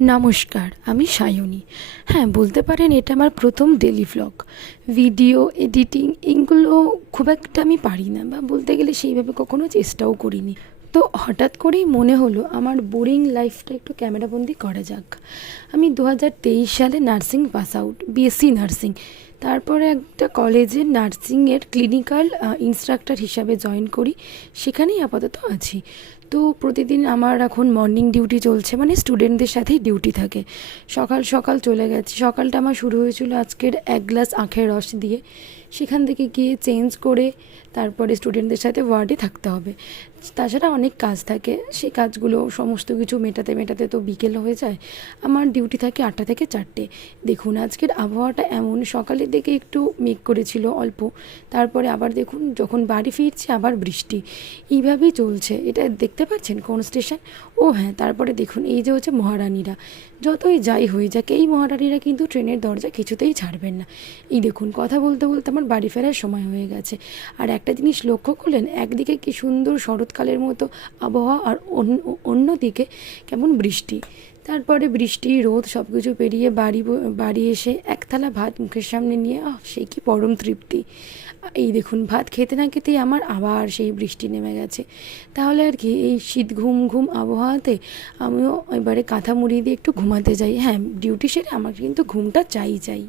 নমস্কার, আমি সায়নী। হ্যাঁ, বলতে পারেন এটা আমার প্রথম ডেলি ভ্লগ। ভিডিও এডিটিং এগুলো খুব একটা আমি পারি না, বা বলতে গেলে সেইভাবে কখনো চেষ্টাও করিনি। তো হঠাৎ করেই মনে হলো আমার বোরিং লাইফটা একটু ক্যামেরাবন্দি করা যাক। আমি 2023 সালে nursing pass out, BSc nursing. তারপরে একটা কলেজে নার্সিংয়ের ক্লিনিক্যাল ইনস্ট্রাক্টর হিসাবে জয়েন করি, সেখানেই আপাতত আছি। তো প্রতিদিন আমার এখন মর্নিং ডিউটি চলছে, মানে স্টুডেন্টদের সাথেই ডিউটি থাকে। সকাল সকাল চলে গেছি। সকালটা আমার শুরু হয়েছিল আজকের এক গ্লাস আখের রস দিয়ে। সেখান থেকে গিয়ে চেঞ্জ করে তারপরে স্টুডেন্টদের সাথে ওয়ার্ডে থাকতে হবে। তাছাড়া অনেক কাজ থাকে, সেই কাজগুলো সমস্ত কিছু মেটাতে মেটাতে তো বিকেল হয়ে যায়। আমার ডিউটি থাকে 8টা থেকে 4টে। দেখুন আজকের আবহাওয়াটা এমন, সকালের দিকে একটু মেঘ করেছিল অল্প, তারপরে আবার দেখুন যখন বাড়ি ফিরছি আবার বৃষ্টি। এইভাবেই চলছে। এটা দেখতে পাচ্ছেন কোন স্টেশন? ও হ্যাঁ, তারপরে দেখুন এই যে হচ্ছে মহারানীরা। যতই যাই হয়ে যাক, এই মহারানীরা কিন্তু ট্রেনের দরজা কিছুতেই ছাড়বেন না। এই দেখুন কথা বলতে বলতে আমার বাড়ি ফেরার সময় হয়ে গেছে। আর একটা জিনিস লক্ষ্য করলেন, একদিকে কি সুন্দর শরৎকালের মতো আবহাওয়া, আর অন্যদিকে কেমন বৃষ্টি। তারপরে বৃষ্টি রোদ সব কিছু পেরিয়ে বাড়ি এসে এক থালা ভাত মুখের সামনে নিয়ে সে কি পরম তৃপ্তি। এই দেখুন ভাত খেতে না খেতেই আমার আবার সেই বৃষ্টি নেমে গেছে। তাহলে আর কি, এই শীত ঘুম ঘুম আবহাওয়াতে আমিও এবারে কাঁথা মুড়ি দিয়ে একটু ঘুমাতে যাই। হ্যাঁ, ডিউটি সেরে আমার কিন্তু ঘুমটা চাই চাই।